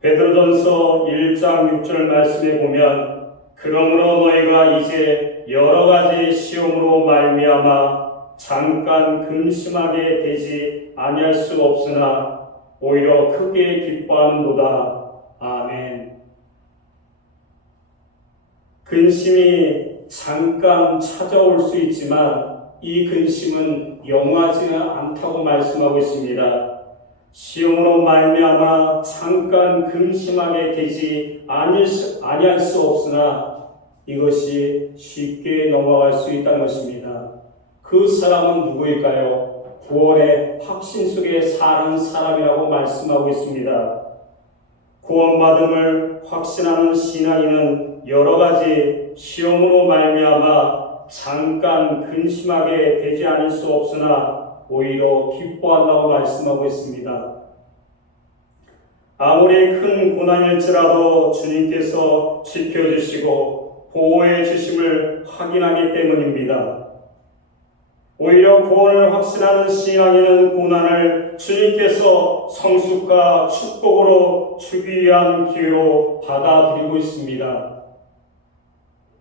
베드로전서 1장 6절 말씀에 보면 그러므로 너희가 이제 여러 가지 시험으로 말미암아 잠깐 근심하게 되지 아니할 수 없으나 오히려 크게 기뻐하는도다. 아멘. 근심이 잠깐 찾아올 수 있지만 이 근심은 영하지는 않다고 말씀하고 있습니다. 시험으로 말미암아 잠깐 근심하게 되지 아니할 수 없으나 이것이 쉽게 넘어갈 수 있다는 것입니다. 그 사람은 누구일까요? 구원의 확신 속에 사는 사람이라고 말씀하고 있습니다. 구원받음을 확신하는 신앙인은 여러 가지 시험으로 말미암아 잠깐 근심하게 되지 않을 수 없으나 오히려 기뻐한다고 말씀하고 있습니다. 아무리 큰 고난일지라도 주님께서 지켜주시고 보호해 주심을 확인하기 때문입니다. 오히려 구원을 확신하는 신앙인은 고난을 주님께서 성숙과 축복으로 주기 위한 기회로 받아들이고 있습니다.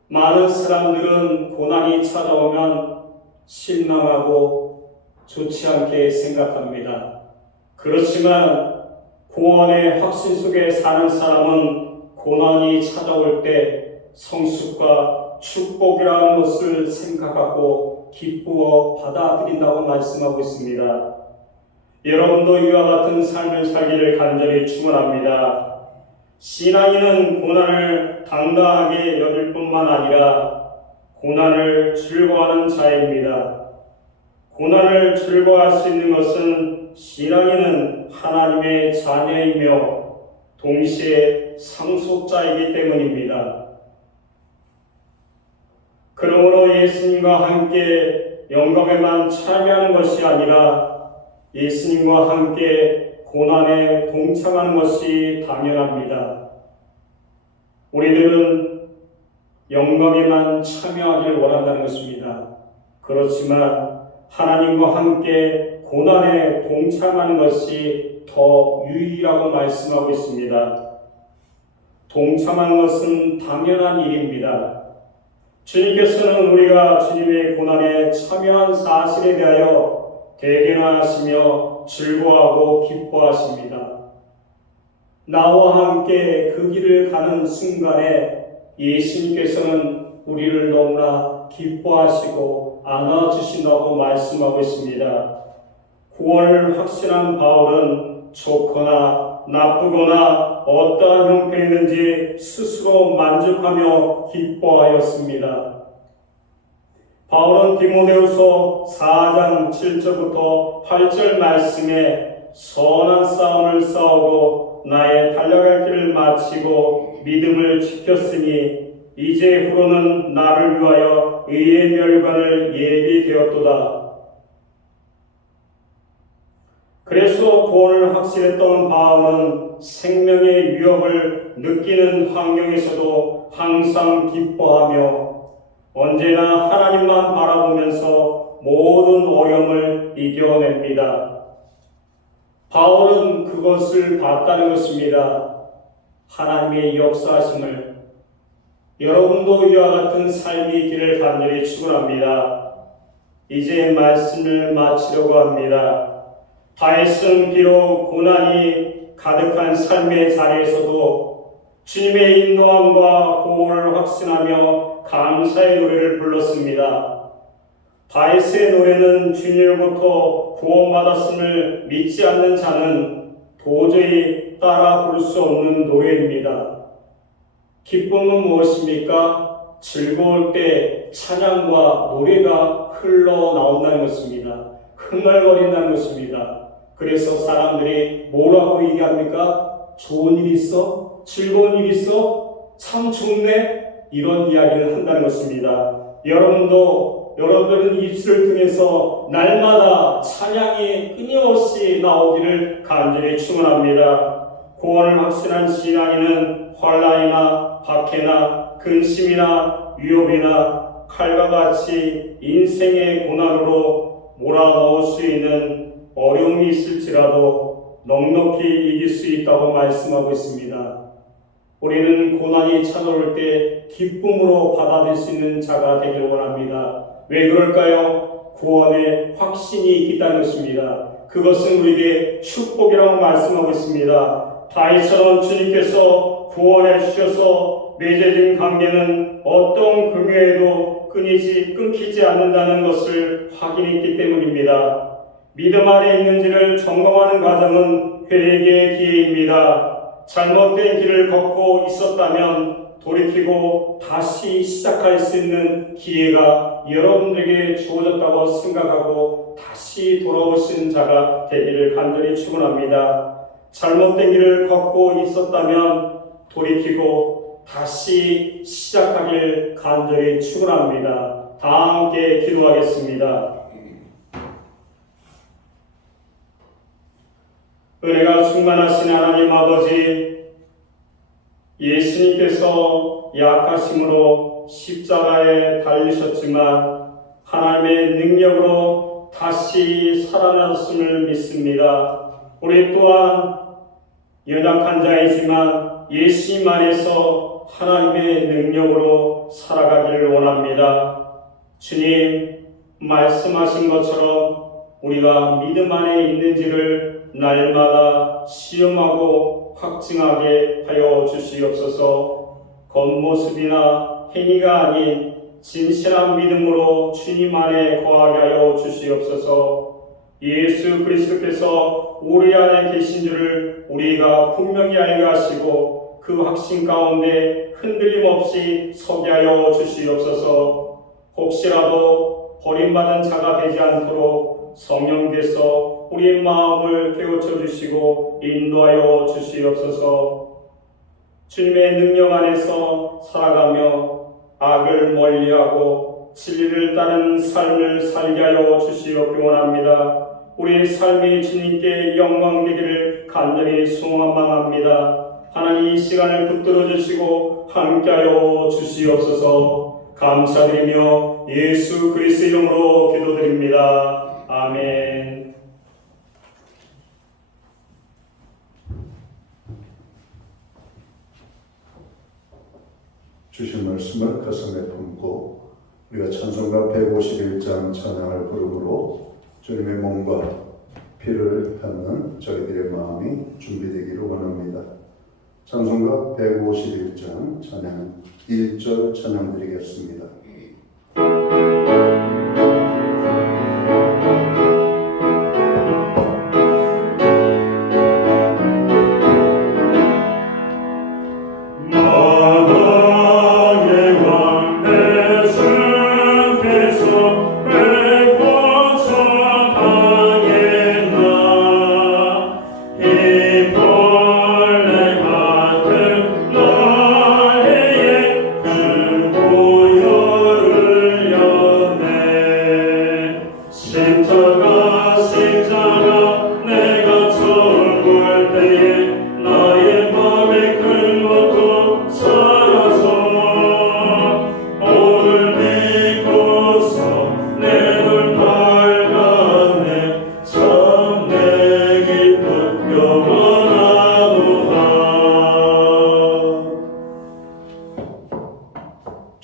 많은 사람들은 고난이 찾아오면 실망하고 좋지 않게 생각합니다. 그렇지만 구원의 확신 속에 사는 사람은 고난이 찾아올 때 성숙과 축복이라는 것을 생각하고 기쁘어 받아들인다고 말씀하고 있습니다. 여러분도 이와 같은 삶을 살기를 간절히 축원합니다. 신앙인은 고난을 당당하게 여길 뿐만 아니라 고난을 즐거워하는 자입니다. 고난을 즐거워할 수 있는 것은 신앙인은 하나님의 자녀이며 동시에 상속자이기 때문입니다. 그러므로 예수님과 함께 영광에만 참여하는 것이 아니라 예수님과 함께 고난에 동참하는 것이 당연합니다. 우리들은 영광에만 참여하길 원한다는 것입니다. 그렇지만 하나님과 함께 고난에 동참하는 것이 더 유의라고 말씀하고 있습니다. 동참하는 것은 당연한 일입니다. 주님께서는 우리가 주님의 고난에 참여한 사실에 대하여 대견하시며 즐거워하고 기뻐하십니다. 나와 함께 그 길을 가는 순간에 예수님께서는 우리를 너무나 기뻐하시고 안아주신다고 말씀하고 있습니다. 구원을 확신한 바울은 좋거나 나쁘거나 어떠한 형편이든지 스스로 만족하며 기뻐하였습니다. 바울은 디모데후서 4장 7절부터 8절 말씀에 선한 싸움을 싸우고 나의 달려갈 길을 마치고 믿음을 지켰으니 이제 후로는 나를 위하여 의의 멸관을 예비되었도다. 그래서 구원을 확신했던 바울은 생명의 위협을 느끼는 환경에서도 항상 기뻐하며 언제나 하나님만 바라보면서 모든 어려움을 이겨냅니다. 바울은 그것을 봤다는 것입니다. 하나님의 역사하심을. 여러분도 이와 같은 삶이 있기를 간절히 축원합니다. 이제 말씀을 마치려고 합니다. 다윗은 비록 고난이 가득한 삶의 자리에서도 주님의 인도함과 보호를 확신하며 감사의 노래를 불렀습니다. 다윗의 노래는 주님으로부터 구원받았음을 믿지 않는 자는 도저히 따라 부를 수 없는 노래입니다. 기쁨은 무엇입니까? 즐거울 때 찬양과 노래가 흘러나온다는 것입니다. 흥얼거린다는 것입니다. 그래서 사람들이 뭐라고 얘기합니까? 좋은 일 있어? 즐거운 일 있어? 참 좋네? 이런 이야기를 한다는 것입니다. 여러분은 입술을 통해서 날마다 찬양이 끊임없이 나오기를 간절히 축원합니다. 구원을 확신한 신앙인은 환난이나 박해나 근심이나 위협이나 칼과 같이 인생의 고난으로 몰아넣을 수 있는 어려움이 있을지라도 넉넉히 이길 수 있다고 말씀하고 있습니다. 우리는 고난이 찾아올 때 기쁨으로 받아들일 수 있는 자가 되길 원합니다. 왜 그럴까요? 구원의 확신이 있다는 것입니다. 그것은 우리에게 축복이라고 말씀하고 있습니다. 다윗처럼 주님께서 구원해 주셔서 맺어진 관계는 어떤 금요에도 끊기지 않는다는 것을 확인했기 때문입니다. 믿음 아래 있는지를 점검하는 과정은 회개의 기회입니다. 잘못된 길을 걷고 있었다면 돌이키고 다시 시작할 수 있는 기회가 여러분들에게 주어졌다고 생각하고 다시 돌아오신 자가 되기를 간절히 축원합니다. 잘못된 길을 걷고 있었다면 돌이키고 다시 시작하길 간절히 축원합니다. 다 함께 기도하겠습니다. 은혜가 충만하신 하나님 아버지, 예수님께서 약하심으로 십자가에 달리셨지만 하나님의 능력으로 다시 살아나셨음을 믿습니다. 우리 또한 연약한 자이지만 예수님 안에서 하나님의 능력으로 살아가기를 원합니다. 주님, 말씀하신 것처럼 우리가 믿음 안에 있는지를 날마다 시험하고 확증하게 하여 주시옵소서. 겉모습이나 행위가 아닌 진실한 믿음으로 주님 안에 거하게 하여 주시옵소서. 예수 그리스도께서 우리 안에 계신 줄을 우리가 분명히 알게 하시고 그 확신 가운데 흔들림 없이 서게 하여 주시옵소서. 혹시라도 버림받은 자가 되지 않도록 성령께서 우리의 마음을 깨우쳐 주시고 인도하여 주시옵소서. 주님의 능력 안에서 살아가며 악을 멀리하고 진리를 따르는 삶을 살게 하여 주시옵기 원합니다. 우리의 삶이 주님께 영광 되기를 간절히 소망합니다. 하나님, 이 시간을 붙들어 주시고 함께하여 주시옵소서. 감사드리며 예수 그리스도 이름으로 기도드립니다. 아멘. 주신 말씀을 가슴에 품고 우리가 찬송가 151장 찬양을 부르므로 주님의 몸과 피를 받는 저희들의 마음이 준비되기를 원합니다. 찬송가 151장 찬양 1절 찬양 드리겠습니다.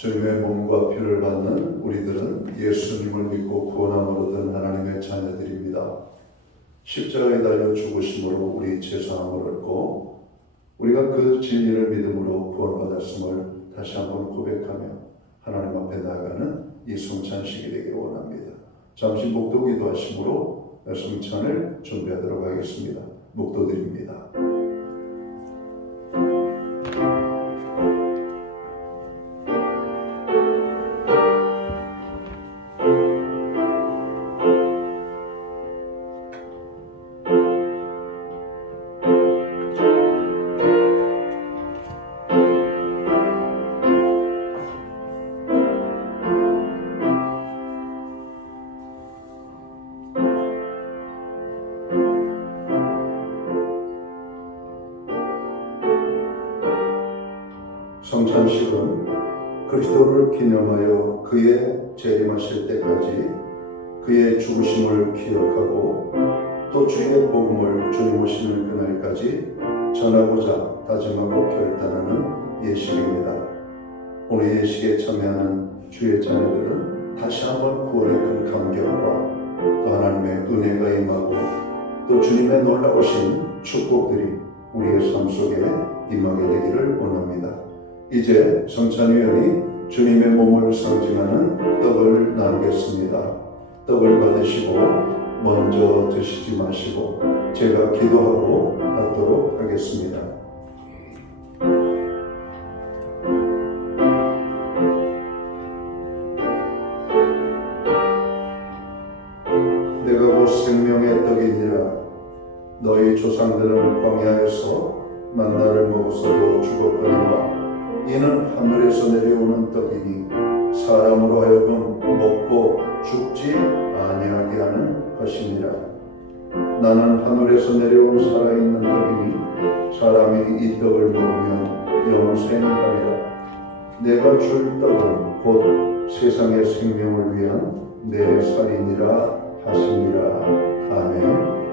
주님의 몸과 피를 받는 우리들은 예수님을 믿고 구원함을 얻은 하나님의 자녀들입니다. 십자가에 달려 죽으심으로 우리 죄사함을 얻고 우리가 그 진리를 믿음으로 구원받았음을 다시 한번 고백하며 하나님 앞에 나아가는 이 성찬식이 되기를 원합니다. 잠시 묵도 기도하심으로 성찬을 준비하도록 하겠습니다. 묵도 드립니다. 성찬식은 그리스도를 기념하여 그의 재림하실 때까지 그의 죽으심을 기억하고 또 주의 복음을 주님 오시는 그날까지 전하고자 다짐하고 결단하는 예식입니다. 오늘 예식에 참여하는 주의 자녀들은 다시 한번 구원의 큰 감격과 또 하나님의 은혜가 임하고 또 주님의 놀라우신 축복들이 우리의 삶 속에 임하게 되기를 원합니다. 이제 성찬위원이 주님의 몸을 상징하는 떡을 나누겠습니다. 떡을 받으시고 먼저 드시지 마시고 제가 기도하고 받도록 하겠습니다. 내가 곧 생명의 떡이니라. 너희 조상들은 광야에서 만나를 먹었어도 죽었거니와 이는 하늘에서 내려오는 떡이니 사람으로 하여금 먹고 죽지 아니하게 하는 것이니라. 나는 하늘에서 내려온 살아있는 떡이니 사람이 이 떡을 먹으면 영생하리라. 내가 줄 떡은 곧 세상의 생명을 위한 내 살이니라 하시니라. 아멘.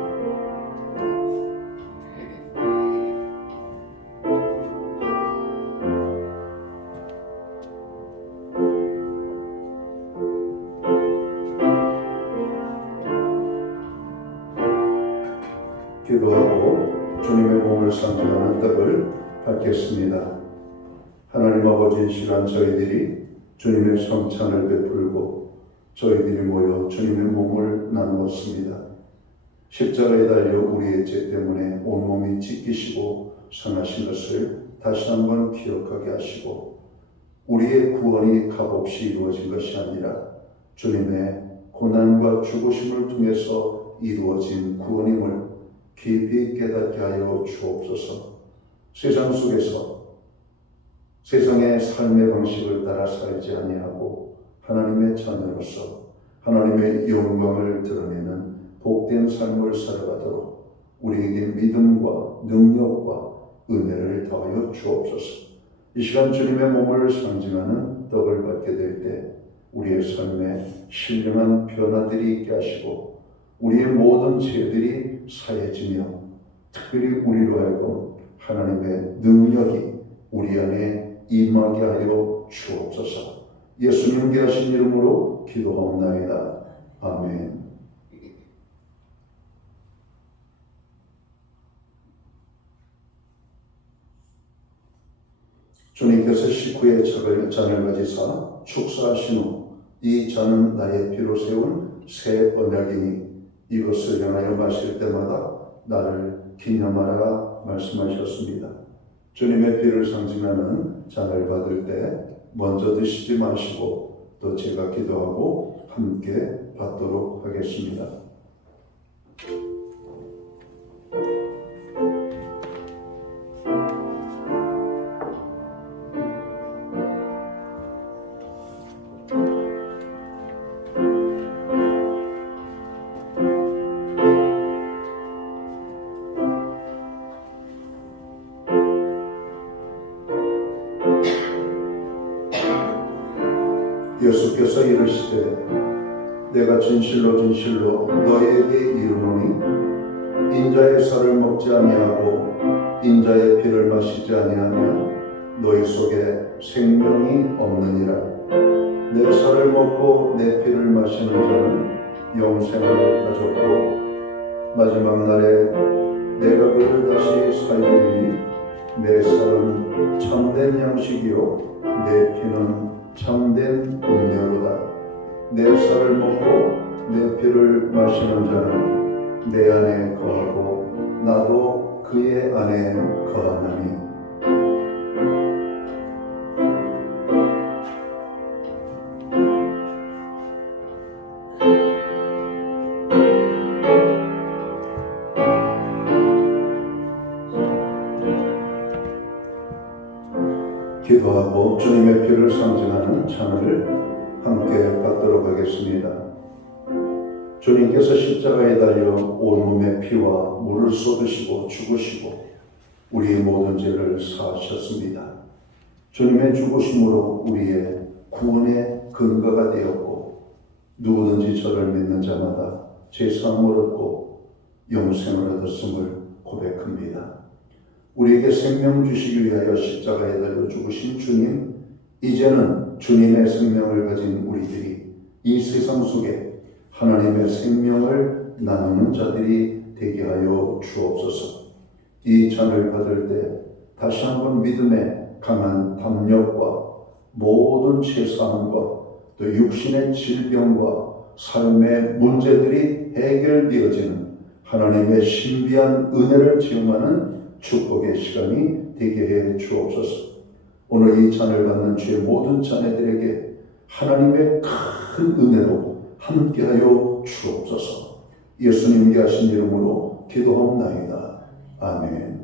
기도하고 주님의 몸을 상징하는 떡을 받겠습니다. 하나님 아버지, 시간 저희들이 주님의 성찬을 베풀고 저희들이 모여 주님의 몸을 나누었습니다. 십자가에 달려 우리의 죄 때문에 온몸이 찢기시고 상하신 것을 다시 한번 기억하게 하시고 우리의 구원이 값없이 이루어진 것이 아니라 주님의 고난과 죽으심을 통해서 이루어진 구원임을 깊이 깨닫게 하여 주옵소서. 세상 속에서 세상의 삶의 방식을 따라 살지 아니하고 하나님의 자녀로서 하나님의 영광을 드러내는 복된 삶을 살아가도록 우리에게 믿음과 능력과 은혜를 더하여 주옵소서. 이 시간 주님의 몸을 상징하는 떡을 받게 될 때 우리의 삶에 신령한 변화들이 있게 하시고 우리의 모든 죄들이 사해지며 특별히 우리로 하여금 하나님의 능력이 우리 안에 임하게 하여 주옵소서. 예수님 귀하신 이름으로 기도하옵나이다. 아멘. 주님께서 식후에 잔을 가지사 축사하신 후 이 잔은 나의 피로 세운 새 언약이니 이것을 향하여 마실 때마다 나를 기념하라 말씀하셨습니다. 주님의 피를 상징하는 잔을 받을 때 먼저 드시지 마시고 또 제가 기도하고 함께 받도록 하겠습니다. 예수께서 이르시되 내가 진실로 진실로 너희에게 이르노니 인자의 살을 먹지 아니하고 인자의 피를 마시지 아니하면 너희 속에 생명이 없느니라. 내 살을 먹고 내 피를 마시는 자는 영생을 가졌고 마지막 날에 내가 그를 다시 살리리니 내 살은 참된 양식이요 내 피는 참된 음료로다. 내 살을 먹고 내 피를 마시는 자는 내 안에 거하고 나도 그의 안에 거하나니. 기도하고 주님의 피를 상징하는 잔을 함께 받도록 하겠습니다. 주님께서 십자가에 달려 온몸의 피와 물을 쏟으시고 죽으시고 우리의 모든 죄를 사하셨습니다. 주님의 죽으심으로 우리의 구원의 근거가 되었고 누구든지 저를 믿는 자마다 죄사함을 얻고 영생을 얻었음을 고백합니다. 우리에게 생명 주시기 위하여 십자가에 달려 죽으신 주님, 이제는 주님의 생명을 가진 우리들이 이 세상 속에 하나님의 생명을 나누는 자들이 되게 하여 주옵소서. 이 잔을 받을 때 다시 한번 믿음의 강한 담력과 모든 죄사함과 또 육신의 질병과 삶의 문제들이 해결되어지는 하나님의 신비한 은혜를 체험하는 축복의 시간이 되게 해 주옵소서. 오늘 이 잔을 받는 주의 모든 자녀들에게 하나님의 큰 은혜로 함께하여 주옵소서. 예수님께 하신 이름으로 기도하옵나이다. 아멘.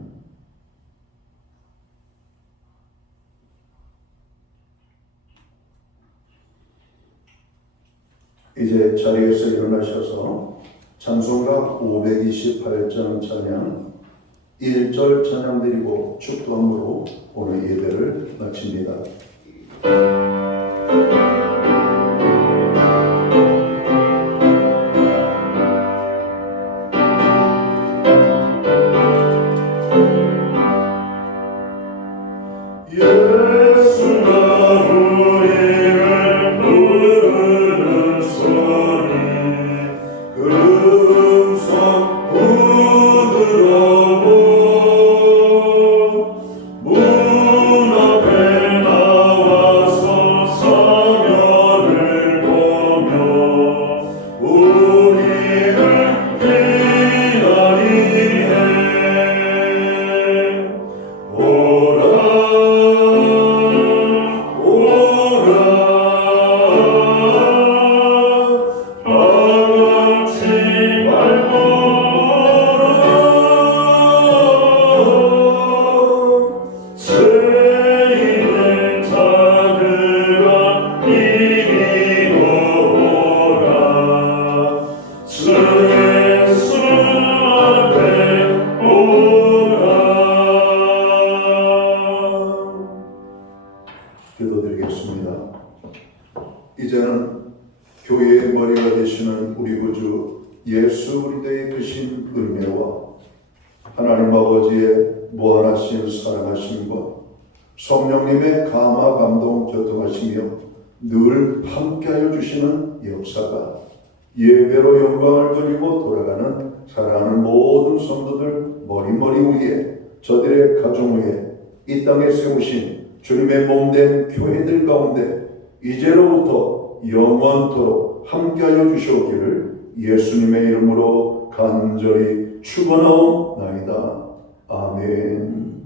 이제 자리에서 일어나셔서 찬송가 528장 찬양 1절 찬양 드리고 축도함으로 오늘 예배를 마칩니다. 예수가 우리를 부르는 소리 그 음성 부드러워 문 앞에 나와서 사면을 보며 우리를 기다리네. 기도드리겠습니다. 이제는 교회의 머리가 되시는 우리 구주 예수 그리스도의 크신 은혜와 하나님 아버지의 무한하신 사랑하심과 성령님의 감화 감동 교통하시며 늘 함께하여 주시는 역사가 예배로 영광을 돌리고 돌아가는 사랑하는 모든 성도들 머리 위에 저들의 가정 위에 이 땅에 세우신 주님의 몸된 교회들 가운데 이제로부터 영원토록 함께하여 주시옵기를 예수님의 이름으로 간절히 축원하옵나이다. 아멘.